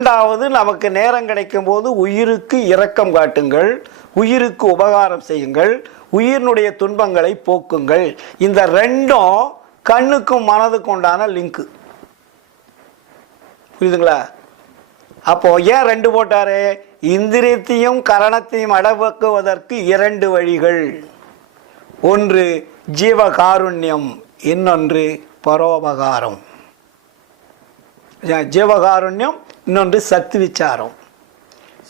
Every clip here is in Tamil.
இரண்டாவது நமக்கு நேரம் கிடைக்கும் போது உயிருக்கு இரக்கம் காட்டுங்கள் உயிருக்கு உபகாரம் செய்யுங்கள் உயிரினுடைய துன்பங்களை போக்குங்கள். இந்த ரெண்டும் கண்ணுக்கும் மனதுக்கு உண்டான லிங்க். புரியுதுங்களா? அப்போ ஏன் ரெண்டு போட்டாரு? இந்திரியத்தையும் கரணத்தையும் அடவக்குவதற்கு இரண்டு வழிகள். ஒன்று ஜீவகாருண்யம் இன்னொன்று பரோபகாரம். ஜீவகாருண்யம் இன்னொன்று சத்து விச்சாரம்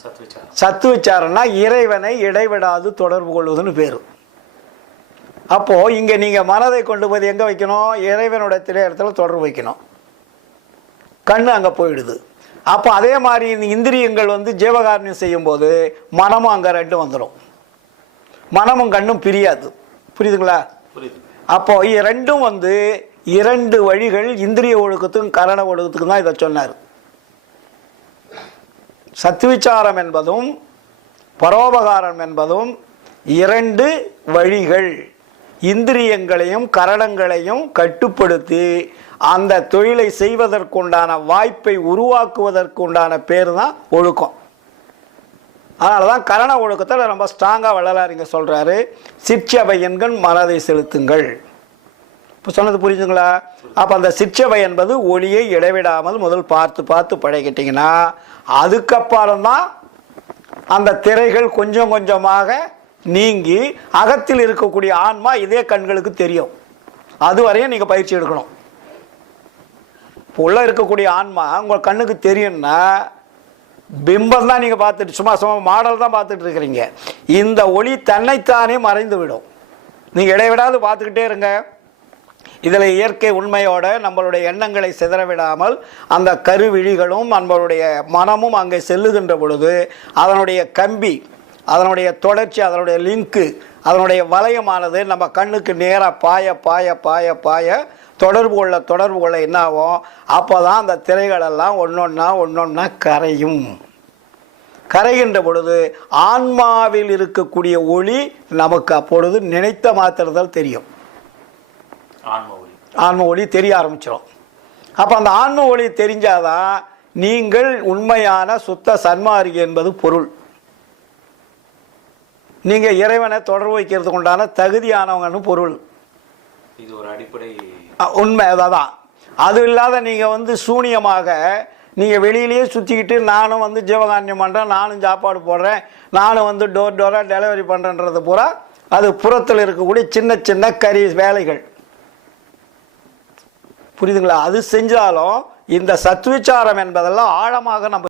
சத்விச்சாரம் சத்து விச்சாரம்னா இறைவனை இடைவிடாது தொடர்பு கொள்வதுன்னு பேர். அப்போ இங்க நீங்க மனதை கொண்டு போய் எங்க வைக்கணும்? இறைவனுடைய இடத்துல தொடர்பு வைக்கணும். கண்ணு அங்க போயிடுது. அப்போ அதே மாதிரி இந்த இந்திரியங்கள் வந்து ஜீவகாருண்யம் செய்யும்போது மனமும் அங்க ரெண்டும் வந்துடும் மனமும் கண்ணும் பிரியாது. புரியுதுங்களா? புரியுது. அப்போ இ- ரெண்டும் வந்து இரண்டு வழிகள் இந்திரிய ஒழுக்கத்துக்கும் கரண ஒழுக்கத்துக்கும் தான் இதை சொன்னார். சத்விச்சாரம் என்பதும் பரோபகாரம் என்பதும் இரண்டு வழிகள். இந்திரியங்களையும் கரணங்களையும் கட்டுப்படுத்தி அந்த தொழிலை செய்வதற்குண்டான வாய்ப்பை உருவாக்குவதற்குண்டான பேர் தான் ஒழுக்கம். அதனால தான் கரண ஒழுக்கத்தில் ரொம்ப ஸ்ட்ராங்காக வள்ளலாரிங்க சொல்கிறாரு சிற்சபையன்கள் மனதை செலுத்துங்கள். சொன்னது புரிஞ்சுங்களா? அப்போ அந்த சிற்றவை என்பது ஒளியை இடைவிடாமல் முதல் பார்த்து பார்த்து பழகிட்டிங்கன்னா அதுக்கப்புறம் தான் அந்த திரைகள் கொஞ்சம் கொஞ்சமாக நீங்கி அகத்தில் இருக்கக்கூடிய ஆன்மா இதே கண்களுக்கு தெரியும். அது வரையும் நீங்கள் பயிற்சி எடுக்கணும். இப்போ உள்ள இருக்கக்கூடிய ஆன்மா உங்கள் கண்ணுக்கு தெரியும்னா பிம்பம் தான் நீங்கள் பார்த்துட்டு சும்மா சும்மா மாடல் தான் பார்த்துட்டு இருக்கிறீங்க. இந்த ஒளி தன்னைத்தானே மறைந்து விடும் நீங்கள் இடைவிடாது பார்த்துக்கிட்டே இருங்க. இதில் இயற்கை உண்மையோட நம்மளுடைய எண்ணங்களை சிதறவிடாமல் அந்த கருவிழிகளும் நம்மளுடைய மனமும் அங்கே செல்லுகின்ற பொழுது அதனுடைய கம்பி அதனுடைய தொடர்ச்சி அதனுடைய லிங்க்கு அதனுடைய வளையமானது நம்ம கண்ணுக்கு நேராக பாய பாய பாய பாய தொடர்பு கொள்ள தொடர்பு கொள்ள என்ன ஆகும்? அப்போ தான் அந்த திரைகளெல்லாம் ஒன்றொன்னா ஒன்றொன்னா கரையும். கரைகின்ற பொழுது ஆன்மாவில் இருக்கக்கூடிய ஒளி நமக்கு அப்பொழுது நினைத்த மாத்திரத்தால் தெரியும். ஆன்ம ஒளி. தெரிய ஆரம்பிச்சிடும் அப்போ அந்த ஆன்ம ஒளி தெரிஞ்சாதான் நீங்கள் உண்மையான சுத்த சன்மார்கி என்பது பொருள். நீங்கள் இறைவனை தொடர்பு வைக்கிறதுக்கு உண்டான தகுதியானவங்கன்னு பொருள். இது ஒரு அடிப்படை உண்மை அதான். அது இல்லாத நீங்கள் வந்து சூனியமாக நீங்கள் வெளியிலேயே சுற்றிக்கிட்டு நானும் வந்து ஜீவகாரண்யம் பண்ணுறேன் நானும் சாப்பாடு போடுறேன் நானும் வந்து டோர் டோராக டெலிவரி பண்ணுறேன்றது பூரா அது புறத்தில் இருக்கக்கூடிய சின்ன சின்ன கறி வேலைகள். புரியுதுங்களா? அது செஞ்சாலும் இந்த சத்விச்சாரம் என்பதெல்லாம் ஆழமாக நம்ம